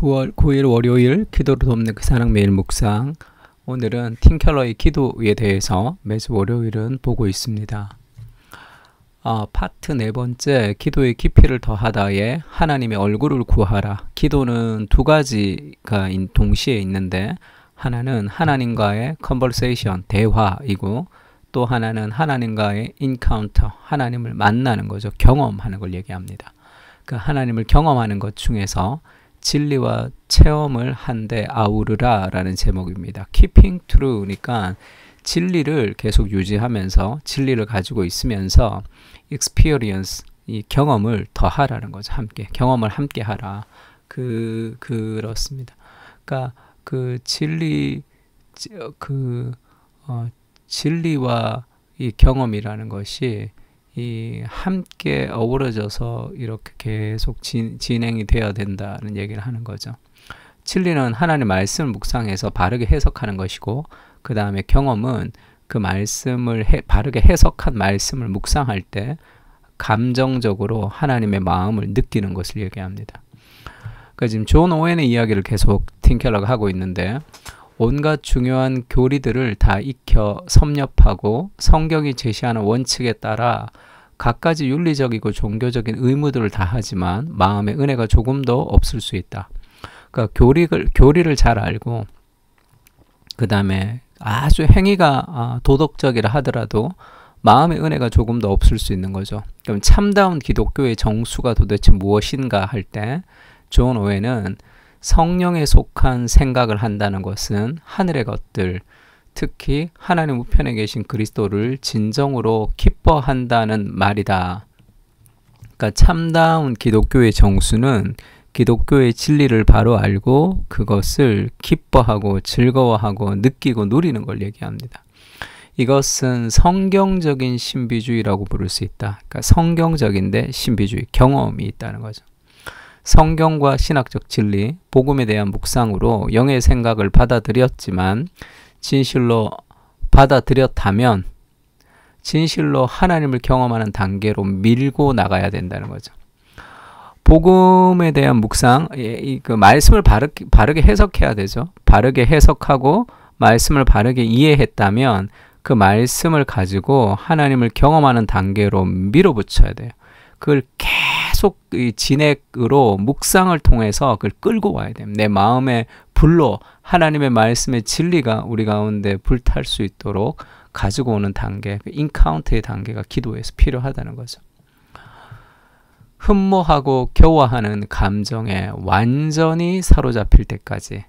9월 9일 월요일 기도로 돕는 그 사랑 매일 묵상. 오늘은 팀 켈러의 기도에 대해서 매주 월요일은 보고 있습니다. 파트 네 번째, 기도의 깊이를 더하다에 하나님의 얼굴을 구하라. 기도는 두 가지가 동시에 있는데, 하나는 하나님과의 컨버세이션, 대화이고, 또 하나는 하나님과의 인카운터, 하나님을 만나는 거죠. 경험하는 걸 얘기합니다. 그 하나님을 경험하는 것 중에서 진리와 체험을 한데 아우르라 라는 제목입니다. Keeping True니까 진리를 계속 유지하면서 진리를 가지고 있으면서 experience, 이 경험을 더하라는 거죠. 함께 경험을 함께 하라. 그렇습니다. 그러니까 그 진리와 이 경험이라는 것이 이 함께 어우러져서 이렇게 계속 진행이 되어야 된다는 얘기를 하는 거죠. 진리는 하나님의 말씀을 묵상해서 바르게 해석하는 것이고, 그 다음에 경험은 그 말씀을 바르게 해석한 말씀을 묵상할 때 감정적으로 하나님의 마음을 느끼는 것을 얘기합니다. 그러니까 지금 존 오웬의 이야기를 계속 팀 켈러가 하고 있는데, 온갖 중요한 교리들을 다 익혀 섭렵하고 성경이 제시하는 원칙에 따라 갖가지 윤리적이고 종교적인 의무들을 다 하지만 마음의 은혜가 조금도 없을 수 있다. 그러니까 교리를 잘 알고 그 다음에 아주 행위가 도덕적이라 하더라도 마음의 은혜가 조금도 없을 수 있는 거죠. 그럼 참다운 기독교의 정수가 도대체 무엇인가 할 때 존 오웬은 성령에 속한 생각을 한다는 것은 하늘의 것들, 특히 하나님 우편에 계신 그리스도를 진정으로 기뻐한다는 말이다. 그러니까 참다운 기독교의 정수는 기독교의 진리를 바로 알고 그것을 기뻐하고 즐거워하고 느끼고 누리는 걸 얘기합니다. 이것은 성경적인 신비주의라고 부를 수 있다. 그러니까 성경적인데 신비주의, 경험이 있다는 거죠. 성경과 신학적 진리, 복음에 대한 묵상으로 영의 생각을 받아들였지만 진실로 받아들였다면 진실로 하나님을 경험하는 단계로 밀고 나가야 된다는 거죠. 복음에 대한 묵상, 그 말씀을 바르게 해석해야 되죠. 바르게 해석하고 말씀을 바르게 이해했다면 그 말씀을 가지고 하나님을 경험하는 단계로 밀어붙여야 돼요. 그걸 계속 진액으로 묵상을 통해서 그걸 끌고 와야 됩니다. 내 마음의 불로 하나님의 말씀의 진리가 우리 가운데 불탈 수 있도록 가지고 오는 단계, 인카운트의 단계가 기도에서 필요하다는 거죠. 흠모하고 겨워하는 감정에 완전히 사로잡힐 때까지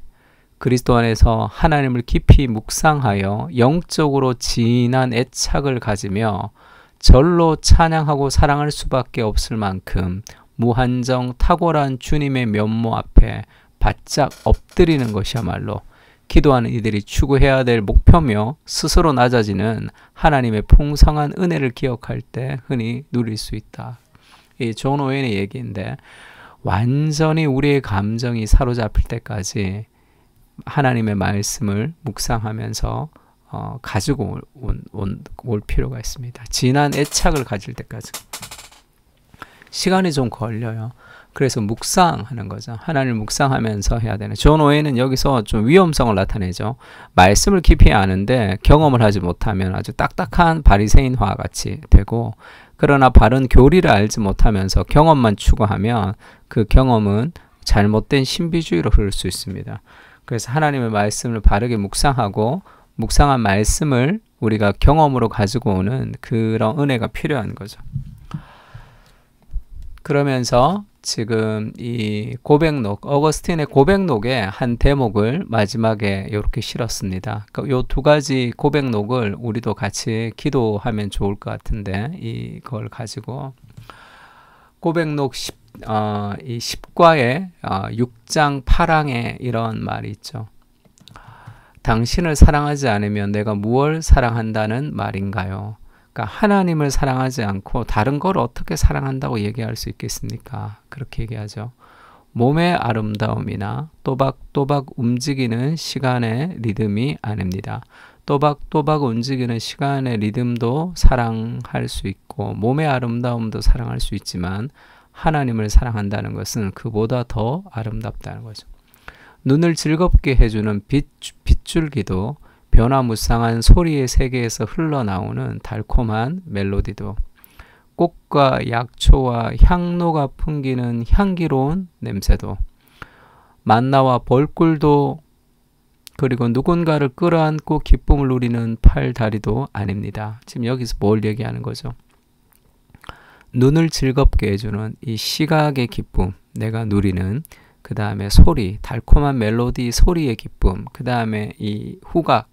그리스도 안에서 하나님을 깊이 묵상하여 영적으로 진한 애착을 가지며 절로 찬양하고 사랑할 수밖에 없을 만큼 무한정 탁월한 주님의 면모 앞에 바짝 엎드리는 것이야말로 기도하는 이들이 추구해야 될 목표며 스스로 낮아지는 하나님의 풍성한 은혜를 기억할 때 흔히 누릴 수 있다. 이 존 오웬의 얘기인데, 완전히 우리의 감정이 사로잡힐 때까지 하나님의 말씀을 묵상하면서 가지고 올 필요가 있습니다. 진한 애착을 가질 때까지. 시간이 좀 걸려요. 그래서 묵상하는 거죠. 하나님을 묵상하면서 해야 되는. 존 오웬은 여기서 좀 위험성을 나타내죠. 말씀을 깊이 아는데 경험을 하지 못하면 아주 딱딱한 바리새인화 같이 되고, 그러나 바른 교리를 알지 못하면서 경험만 추구하면 그 경험은 잘못된 신비주의로 흐를 수 있습니다. 그래서 하나님의 말씀을 바르게 묵상하고 묵상한 말씀을 우리가 경험으로 가지고 오는 그런 은혜가 필요한 거죠. 그러면서 지금 이 고백록, 어거스틴의 고백록의 한 대목을 마지막에 이렇게 실었습니다. 그러니까 이 두 가지 고백록을 우리도 같이 기도하면 좋을 것 같은데, 이걸 가지고 고백록 10과의 6장 8항에 이런 말이 있죠. 당신을 사랑하지 않으면 내가 무엇을 사랑한다는 말인가요? 그러니까 하나님을 사랑하지 않고 다른 걸 어떻게 사랑한다고 얘기할 수 있겠습니까? 그렇게 얘기하죠. 몸의 아름다움이나 또박또박 움직이는 시간의 리듬이 아닙니다. 또박또박 움직이는 시간의 리듬도 사랑할 수 있고 몸의 아름다움도 사랑할 수 있지만 하나님을 사랑한다는 것은 그보다 더 아름답다는 거죠. 눈을 즐겁게 해주는 빗줄기도, 변화무쌍한 소리의 세계에서 흘러나오는 달콤한 멜로디도, 꽃과 약초와 향로가 풍기는 향기로운 냄새도, 만나와 벌꿀도, 그리고 누군가를 끌어안고 기쁨을 누리는 팔다리도 아닙니다. 지금 여기서 뭘 얘기하는 거죠? 눈을 즐겁게 해주는 이 시각의 기쁨, 내가 누리는, 그 다음에 소리, 달콤한 멜로디 소리의 기쁨, 그 다음에 이 후각,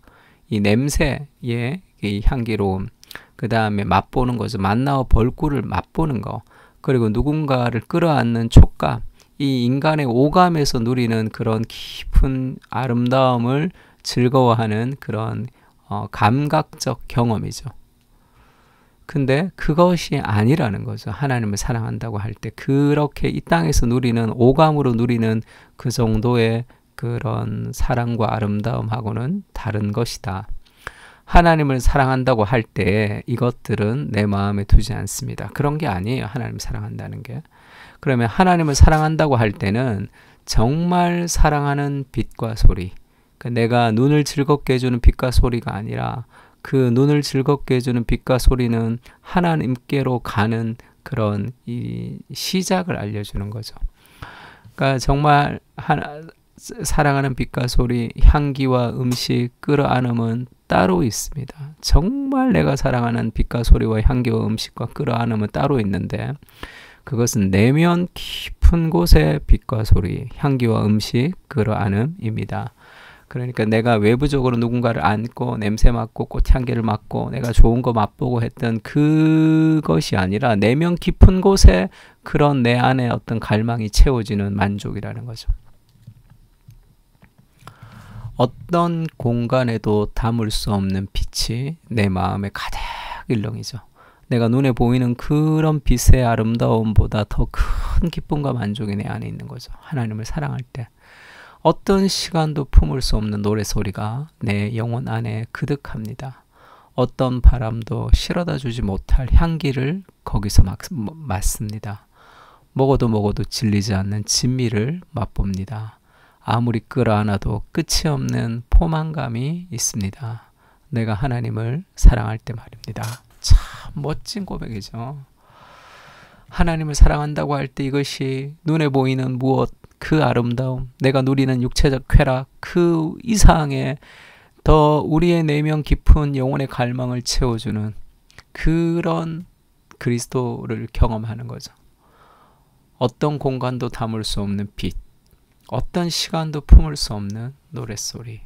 이 냄새의 이 향기로움, 그 다음에 맛보는 거죠. 만나와 벌꿀을 맛보는 거, 그리고 누군가를 끌어안는 촉감, 이 인간의 오감에서 누리는 그런 깊은 아름다움을 즐거워하는 그런 감각적 경험이죠. 근데 그것이 아니라는 거죠. 하나님을 사랑한다고 할 때 그렇게 이 땅에서 누리는, 오감으로 누리는 그 정도의 그런 사랑과 아름다움하고는 다른 것이다. 하나님을 사랑한다고 할 때 이것들은 내 마음에 두지 않습니다. 그런 게 아니에요. 하나님을 사랑한다는 게. 그러면 하나님을 사랑한다고 할 때는 정말 사랑하는 빛과 소리, 내가 눈을 즐겁게 해주는 빛과 소리가 아니라 그 눈을 즐겁게 해주는 빛과 소리는 하나님께로 가는 그런 이 시작을 알려주는 거죠. 그러니까 정말 사랑하는 빛과 소리, 향기와 음식, 끌어안음은 따로 있습니다. 정말 내가 사랑하는 빛과 소리와 향기와 음식과 끌어안음은 따로 있는데, 그것은 내면 깊은 곳의 빛과 소리, 향기와 음식, 끌어안음입니다. 그러니까 내가 외부적으로 누군가를 안고 냄새 맡고 꽃향기를 맡고 내가 좋은 거 맛보고 했던 그것이 아니라 내면 깊은 곳에 그런 내 안에 어떤 갈망이 채워지는 만족이라는 거죠. 어떤 공간에도 담을 수 없는 빛이 내 마음에 가득 일렁이죠. 내가 눈에 보이는 그런 빛의 아름다움보다 더 큰 기쁨과 만족이 내 안에 있는 거죠. 하나님을 사랑할 때 어떤 시간도 품을 수 없는 노래소리가 내 영혼 안에 그득합니다. 어떤 바람도 실어다 주지 못할 향기를 거기서 맡습니다. 먹어도 질리지 않는 진미를 맛봅니다. 아무리 끌어안아도 끝이 없는 포만감이 있습니다. 내가 하나님을 사랑할 때 말입니다. 참 멋진 고백이죠. 하나님을 사랑한다고 할 때 이것이 눈에 보이는 무엇, 그 아름다움, 내가 누리는 육체적 쾌락, 그 이상의 더 우리의 내면 깊은 영혼의 갈망을 채워주는 그런 그리스도를 경험하는 거죠. 어떤 공간도 담을 수 없는 빛, 어떤 시간도 품을 수 없는 노랫소리,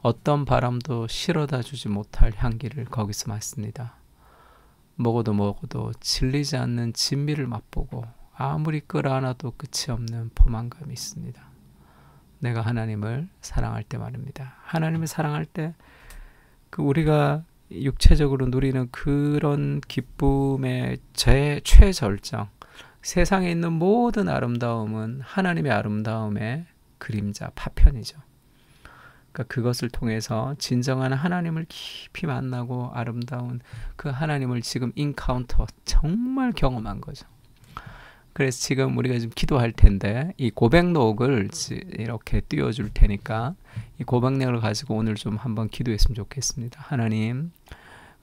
어떤 바람도 실어다 주지 못할 향기를 거기서 맡습니다. 먹어도 질리지 않는 진미를 맛보고 아무리 끌어안아도 끝이 없는 포만감이 있습니다. 내가 하나님을 사랑할 때 말입니다. 하나님을 사랑할 때 그 우리가 육체적으로 누리는 그런 기쁨의 최절정, 세상에 있는 모든 아름다움은 하나님의 아름다움의 그림자, 파편이죠. 그러니까 그것을 통해서 진정한 하나님을 깊이 만나고 아름다운 그 하나님을 지금 인카운터, 정말 경험한 거죠. 그래서 지금 우리가 지금 기도할 텐데 이 고백록을 이렇게 띄워줄 테니까 이 고백록을 가지고 오늘 좀 한번 기도했으면 좋겠습니다. 하나님,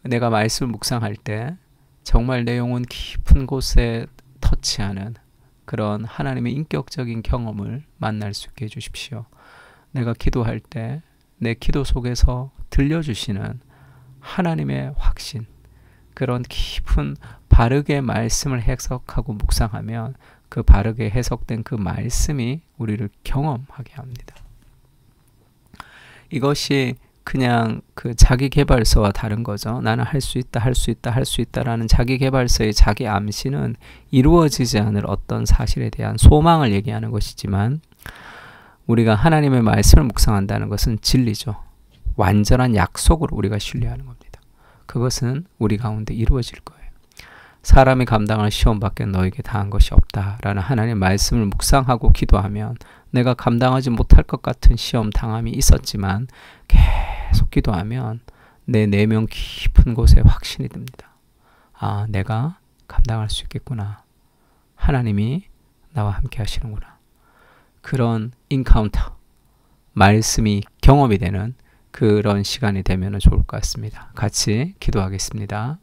내가 말씀을 묵상할 때 정말 내 영혼 깊은 곳에 터치하는 그런 하나님의 인격적인 경험을 만날 수 있게 해주십시오. 내가 기도할 때 내 기도 속에서 들려주시는 하나님의 확신, 그런 깊은 바르게 말씀을 해석하고 묵상하면 그 바르게 해석된 그 말씀이 우리를 경험하게 합니다. 이것이 그냥 그 자기계발서와 다른 거죠. 나는 할 수 있다, 할 수 있다, 할 수 있다라는 자기계발서의 자기 암시는 이루어지지 않을 어떤 사실에 대한 소망을 얘기하는 것이지만, 우리가 하나님의 말씀을 묵상한다는 것은 진리죠. 완전한 약속으로 우리가 신뢰하는 겁니다. 그것은 우리 가운데 이루어질 거예요. 사람이 감당할 시험밖에 너에게 당한 것이 없다라는 하나님의 말씀을 묵상하고 기도하면 내가 감당하지 못할 것 같은 시험 당함이 있었지만 계속 기도하면 내 내면 깊은 곳에 확신이 듭니다. 아, 내가 감당할 수 있겠구나. 하나님이 나와 함께 하시는구나. 그런 인카운터, 말씀이 경험이 되는 그런 시간이 되면 좋을 것 같습니다. 같이 기도하겠습니다.